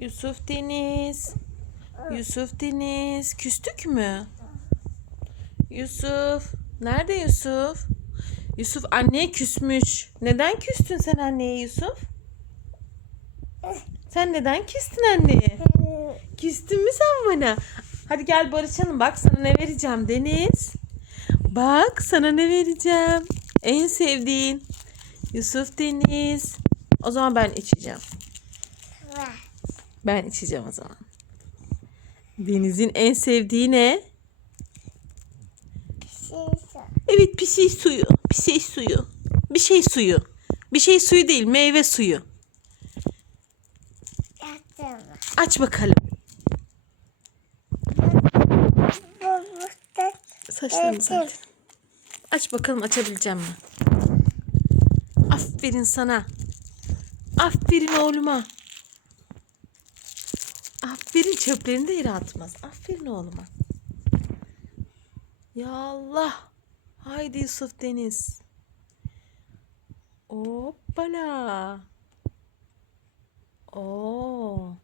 Yusuf Deniz. Yusuf Deniz. Küstük mü? Yusuf. Nerede Yusuf? Yusuf anneye küsmüş. Neden küstün sen anneye Yusuf? Sen neden küstün anneye? Küstün mü sen bana? Hadi gel barışalım. Bak sana ne vereceğim Deniz. Bak sana ne vereceğim. En sevdiğin. Yusuf Deniz. O zaman ben içeceğim. Ben içeceğim o zaman. Deniz'in en sevdiği ne? Evet bir şey suyu. Bir şey suyu. Bir şey suyu. Bir şey suyu değil meyve suyu. Aç bakalım. Saçlarını sar. Aç bakalım açabileceğim mi? Aferin sana. Aferin oğluma. Aferin çöplerini de yere atmaz. Aferin oğluma. Ya Allah. Haydi Yusuf Deniz. Hoppala. Oo.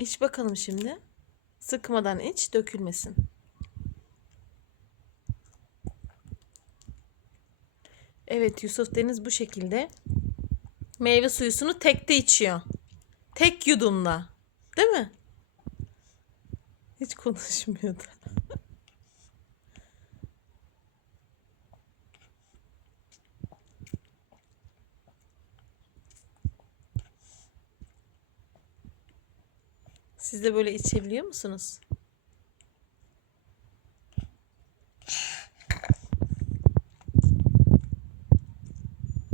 İç bakalım şimdi. Sıkmadan iç, dökülmesin. Evet Yusuf Deniz bu şekilde meyve suyusunu tekte içiyor. Tek yudumla. Değil mi? Hiç konuşmuyordu. Siz de böyle içebiliyor musunuz?